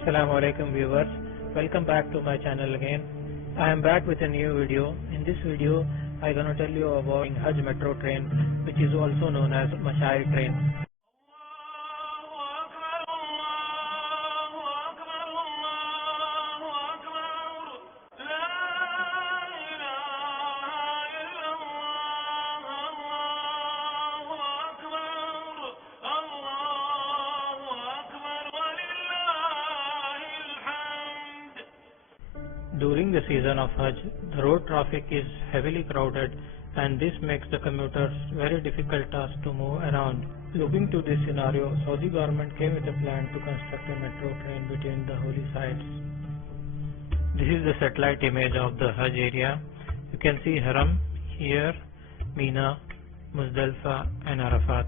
Assalamu alaikum viewers, welcome back to my channel again. I am back with a new video. In this video I gonna tell you about Hajj metro train, which is also known as Mashair train. During the season of Hajj, the road traffic is heavily crowded and this makes the commuters very difficult task to move around. Looking to this scenario, Saudi government came with a plan to construct a metro train between the holy sites. This is the satellite image of the Hajj area. You can see Haram here, Mina, Muzdalfa and Arafat.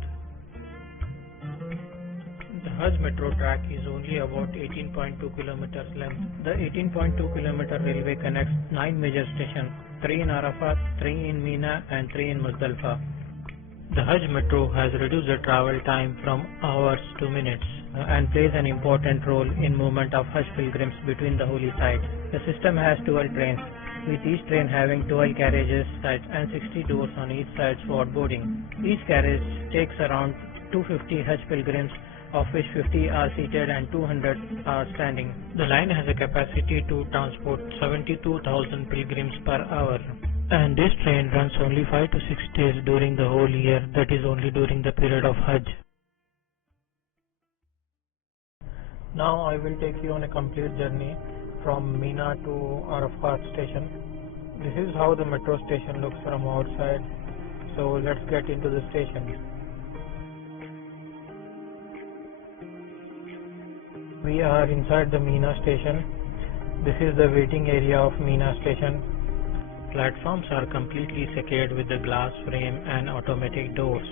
The Hajj metro track is only about 18.2 kilometers length. The 18.2 kilometer railway connects 9 major stations, 3 in Arafat, 3 in Mina and 3 in Muzdalfa. The Hajj metro has reduced the travel time from hours to minutes and plays an important role in movement of Hajj pilgrims between the holy sites. The system has 12 trains, with each train having 12 carriages sides and 60 doors on each side for boarding. Each carriage takes around 250 Hajj pilgrims, of which 50 are seated and 200 are standing. The line has a capacity to transport 72,000 pilgrims per hour. And this train runs only 5 to 6 days during the whole year, that is only during the period of Hajj. Now I will take you on a complete journey from Mina to Arafat station. This is how the metro station looks from outside. So let's get into the station. We are inside the Mina station. This is the waiting area of Mina station. Platforms are completely secured with the glass frame and automatic doors.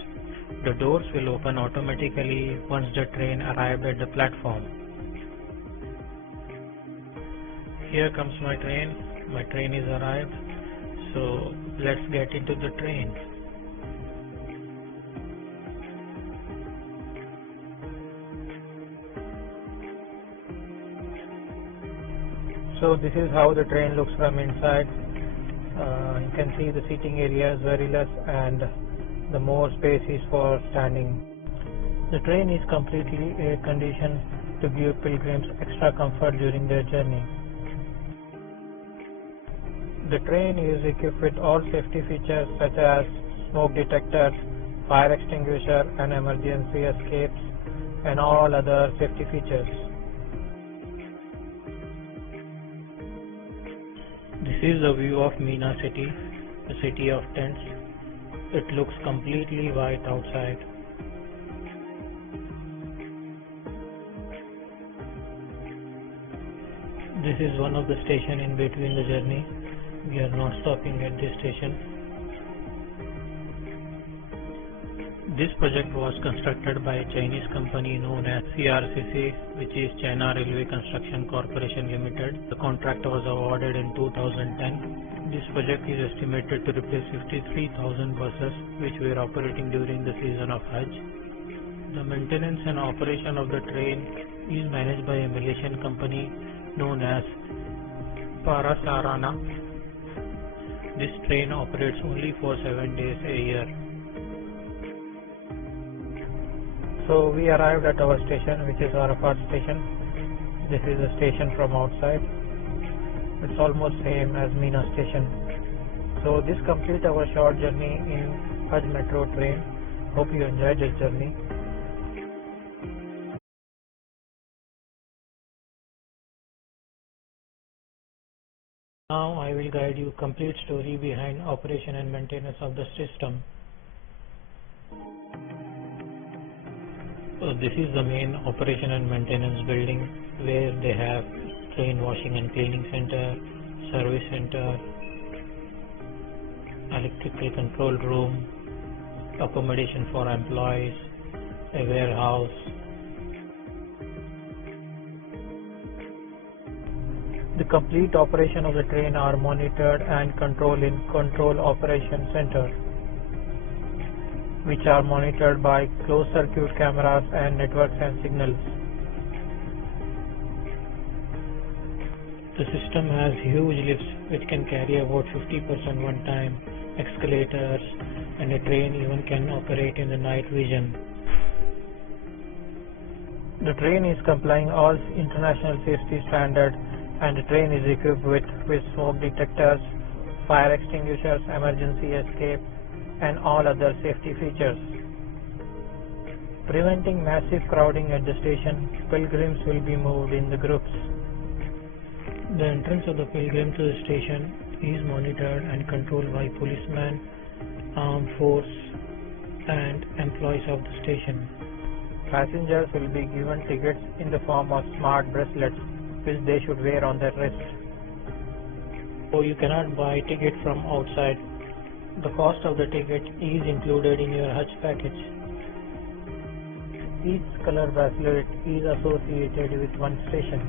The doors will open automatically once the train arrives at the platform. Here comes my train. My train is arrived. So let's get into the train. So this is how the train looks from inside. You can see the seating area is very less and the more space is for standing. The train is completely air conditioned to give pilgrims extra comfort during their journey. The train is equipped with all safety features such as smoke detectors, fire extinguisher and emergency escapes and all other safety features. This is the view of Mina city, the city of tents. It looks completely white outside. This is one of the stations in between the journey. We are not stopping at this station. This project was constructed by a Chinese company known as CRCC, which is China Railway Construction Corporation Limited. The contract was awarded in 2010. This project is estimated to replace 53,000 buses which were operating during the season of Hajj. The maintenance and operation of the train is managed by a Malaysian company known as Parasarana. This train operates only for 7 days a year. So we arrived at our station, which is Arafat station. This is the station from outside. It's almost same as Mina station. So this completes our short journey in Hajj metro train. Hope you enjoyed this journey. Now I will guide you complete story behind operation and maintenance of the system. So this is the main operation and maintenance building where they have train washing and cleaning center, service center, electrical control room, accommodation for employees, a warehouse. The complete operation of the train are monitored and controlled in Control Operation Center, which are monitored by closed circuit cameras and networks and signals. The system has huge lifts which can carry about 50% one time, escalators, and a train even can operate in the night vision. The train is complying all international safety standards, and the train is equipped with smoke detectors, fire extinguishers, emergency escape, and all other safety features. Preventing massive crowding at the station, pilgrims will be moved in the groups. The entrance of the pilgrim to the station is monitored and controlled by policemen, armed force, and employees of the station. Passengers will be given tickets in the form of smart bracelets, which they should wear on their wrists. So you cannot buy ticket from outside. The cost of the ticket is included in your Hajj package. Each color bracelet is associated with one station.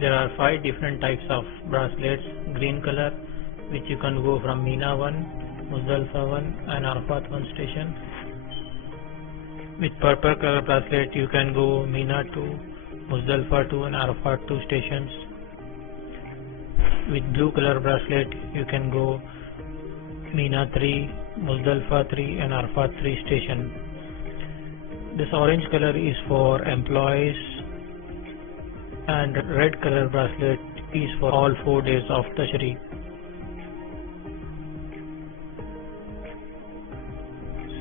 There are 5 different types of bracelets. Green color, which you can go from Mina 1, Muzdalfa 1 and Arafat 1 station. With purple color bracelet, you can go Mina 2, Muzdalfa 2 and Arafat 2 stations. With blue color bracelet, you can go Mina 3, Muzdalfa 3 and Arafat 3 station. This orange color is for employees, and red color bracelet is for all 4 days of Tashriq.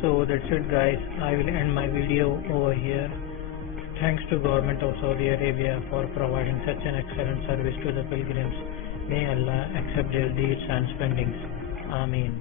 So that's it guys, I will end my video over here. Thanks to Government of Saudi Arabia for providing such an excellent service to the pilgrims. May Allah accept their deeds and spendings. Ameen.